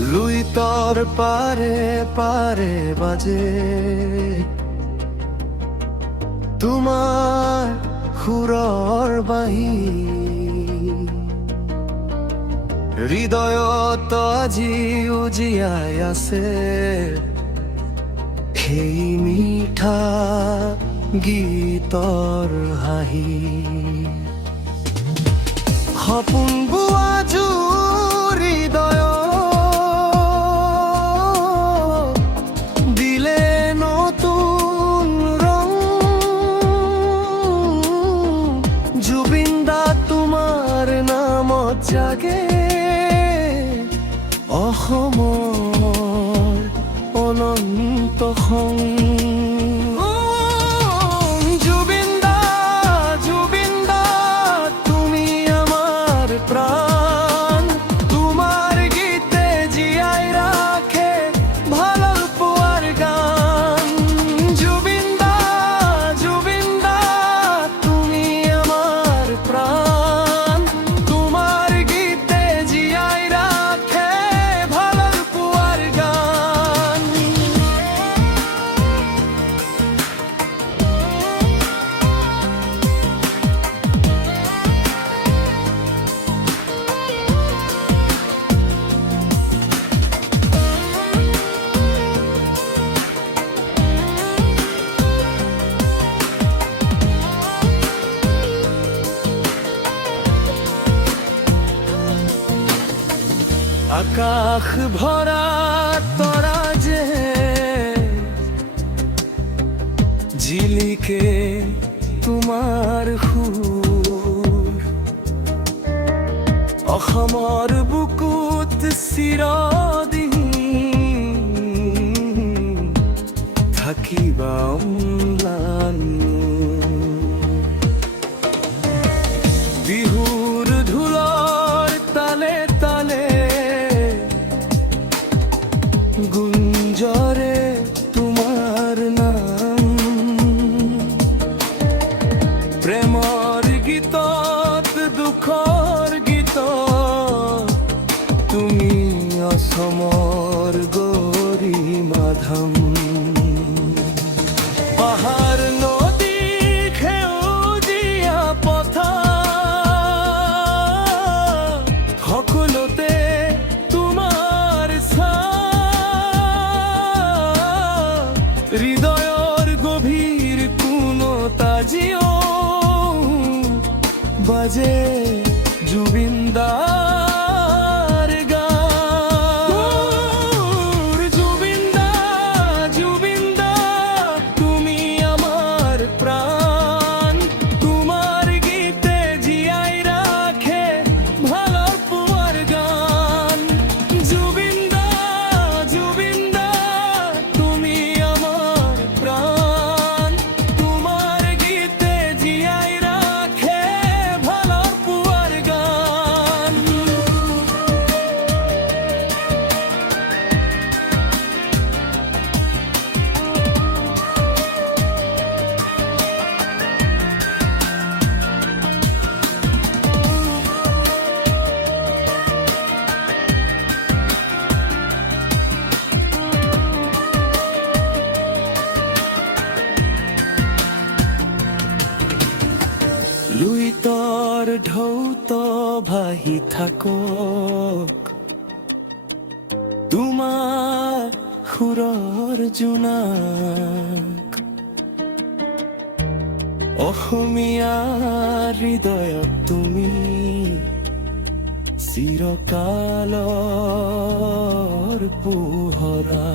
লুইতৰ পাৰে পাৰে বাজে তোমাৰ সুৰৰ বাঁহী, হৃদয়ত আজি উজিয়াই আছে সেই মিঠা গীতৰ হাঁহি। সপোন বোৱা জোৰ হৃদয় দিলে নতুন ৰং, জুবিন দা তোমাৰ নামত জাগে অসমৰ অনন্ত সং। আকাশ ভরা তরা যে জিলিকে তোমাৰ সুৰ, অসমৰ বুকুত চিৰদিন থাকিবা অম্লান। বিহুৰ ঢোলৰ তালে তালে গুঞ্জৰে তোমাৰ নাম, প্ৰেমৰ গীতত দুখৰ গীতত তুমি অসমৰ গৰিমাধাম। পাহাৰ নদী সেউজীয়া পথাৰ সকলোতে তোমাৰ হৃদয়ৰ গভীৰ কোণত আজিও বাজে জুবিন দাৰ গান। জুবিন দা জুবিন দা তুমি আমার প্রাণ, তোমার গীতে জিয়াই রাখে ভালোর পুয়ার গান। জুবিন দা জুবিন দা তুমি আমার প্রাণ, তোমার গীতে জিয়াই রাখে ভালোর পুয়ার গান। লুইতৰ ঢৌত ভাহি থাকক তোমাৰ সুৰৰ জোনাক, অসমীয়া হৃদয়ত তুমি চিৰকালৰ পোহৰা।